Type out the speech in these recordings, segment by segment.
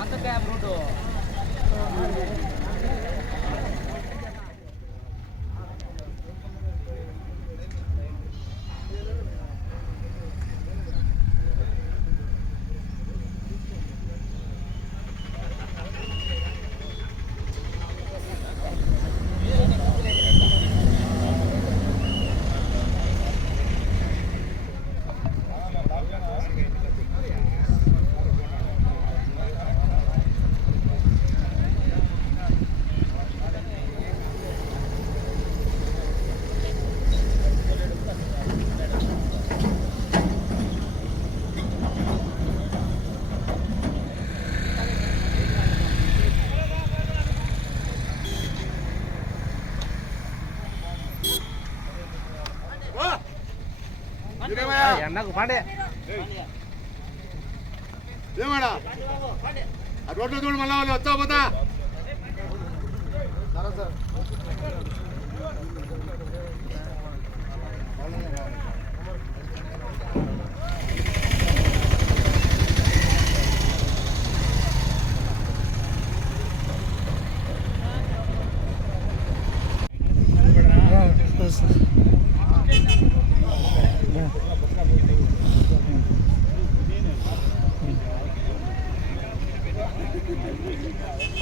అంత cab route ఎండకు పాడే ఏమాడా ఆ రోడ్లో చూడు మళ్ళీ వాళ్ళు వచ్చా పోతా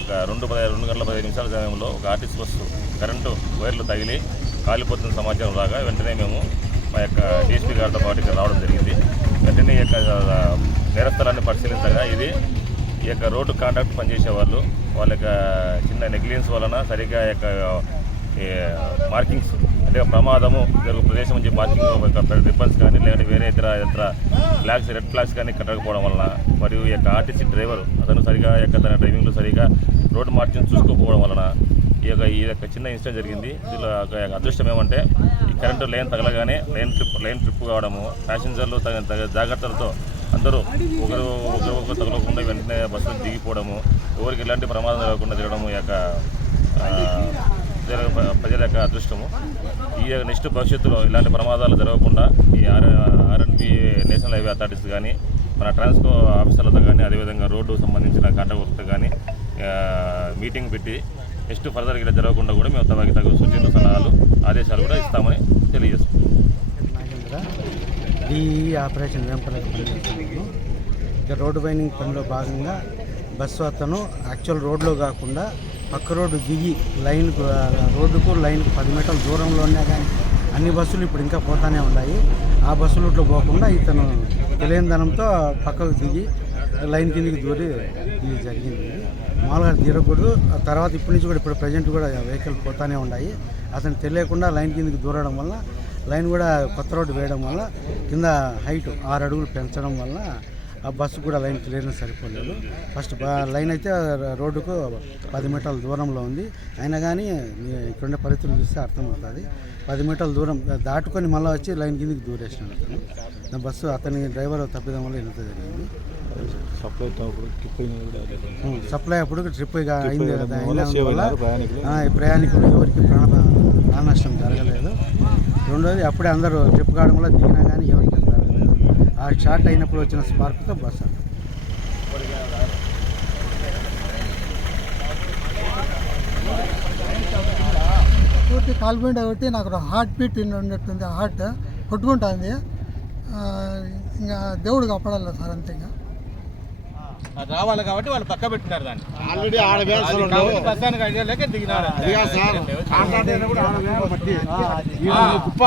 సార్ 2 గంటల 15 నిమిషాల సమయంలో ఒక ఆర్టీసీ బస్సు కరెంటు వైర్లు తగిలి కాలిపోతున్న సమాచారం రాగా వెంటనే మేము మా యొక్క డిఎస్పీ గారితో పాటు ఇక్కడ రావడం జరిగింది. వెంటనే ఈ యొక్క నేరస్థలాన్ని పరిశీలించగా ఇది ఈ యొక్క రోడ్డు కాంట్రాక్ట్ పనిచేసే వాళ్ళ యొక్క చిన్న నెగ్లిజెన్స్ వలన సరిగ్గా యొక్క మార్కింగ్స్ అంటే ప్రమాదము జరుగు ప్రదేశం నుంచి మార్కింగ్ రిబ్బన్స్ కానీ లేదంటే వేరే ఇతర ఫ్లాగ్స్ రెడ్ ఫ్లాగ్స్ కానీ కట్టకపోవడం వలన మరియు ఈ యొక్క ఆర్టీసీ డ్రైవర్ అతను సరిగా తన డ్రైవింగ్లో సరిగా రోడ్డు మార్కింగ్ చూసుకోకపోవడం వలన ఈ యొక్క చిన్న ఇన్సిడెంట్ జరిగింది. దీనిలో అదృష్టం ఏమంటే ఈ కరెంటు లైన్ తగలగానే లైన్ ట్రిప్ కావడము, ప్యాసింజర్లు తగిన జాగ్రత్తలతో అందరూ ఒకరు తగలకుండా వెంటనే బస్సులు దిగిపోవడము, ఎవరికి ఎలాంటి ప్రమాదం జరగకుండా తిరగడము ఈ యొక్క ప్రజల యొక్క అదృష్టము. ఈ నెక్స్ట్ భవిష్యత్తులో ఇలాంటి ప్రమాదాలు జరగకుండా ఈ ఆర్ఎన్బి నేషనల్ హైవే అథారిటీస్ కానీ మన ట్రాన్స్కో ఆఫీసర్లతో కానీ అదేవిధంగా రోడ్డు సంబంధించిన కాంట్రాక్టర్లతో కానీ మీటింగ్ పెట్టి నెక్స్ట్ ఫర్దర్ ఇలా జరగకుండా కూడా మేము తగు సూచనలు సలహాలు ఆదేశాలు కూడా ఇస్తామని తెలియజేస్తున్నాం. ఈ ఆపరేషన్ రోడ్డు వైనింగ్ పనిలో భాగంగా బస్సు అతను యాక్చువల్ రోడ్లో కాకుండా పక్క రోడ్డు దిగి రోడ్డుకు లైన్కు 10 మీటర్ల దూరంలో ఉన్నా కానీ అన్ని బస్సులు ఇప్పుడు ఇంకా పోతానే ఉన్నాయి. ఆ బస్సు రూట్లో పోకుండా ఇతను తెలియని ధనంతో పక్కకు దిగి లైన్ కిందికి దూరి ఇది జరిగింది. మామూలుగా తీరకూడదు. తర్వాత ఇప్పటి నుంచి కూడా ఇప్పుడు ప్రజెంట్ కూడా వెహికల్ పోతానే ఉన్నాయి. అతను తెలియకుండా లైన్ కిందికి దూరడం వల్ల లైన్ కూడా కొత్త రోడ్డు వేయడం వల్ల కింద హైట్ 6 అడుగులు పెంచడం వల్ల ఆ బస్సు కూడా లైన్ క్లియర్నెస్ సరిపోలేదు. ఫస్ట్ లైన్ అయితే రోడ్డుకు 10 మీటర్ల దూరంలో ఉంది. అయినా కానీ ఇక్కడుండే పరిస్థితులు చూస్తే అర్థమవుతుంది. 10 మీటర్ల దూరం దాటుకొని మళ్ళీ వచ్చి లైన్ కిందకి దూరేసినాడు అతను. బస్సు అతని డ్రైవర్ తప్పిదం వల్ల ఇంత జరిగింది. సప్లై అప్పుడు ట్రిప్ అయింది కదా, అయినందువల్ల ప్రయాణికులు ఎవరికి ప్రాణ నష్టం జరగలేదు. రెండోది అప్పుడే అందరూ ట్రిప్ కావడం వల్ల దిగినా కానీ ఎవరికి జరగలేదు. ఆ షార్ట్ అయినప్పుడు వచ్చిన స్పార్క్తో బస్సు పూర్తి కాల్పోయింది కాబట్టి నాకు హార్ట్ బీట్ ఉన్నట్టుంది. హార్ట్ కొట్టుకుంటుంది. ఇంకా దేవుడు కాపాడాలి సార్, అంతే. ఇంకా రావాలి కాబట్టి వాళ్ళు పక్క పెట్టినారు దాన్ని. ఆల్రెడీ బస్సానికి ఐడియా లేక దిగినారు. కుప్ప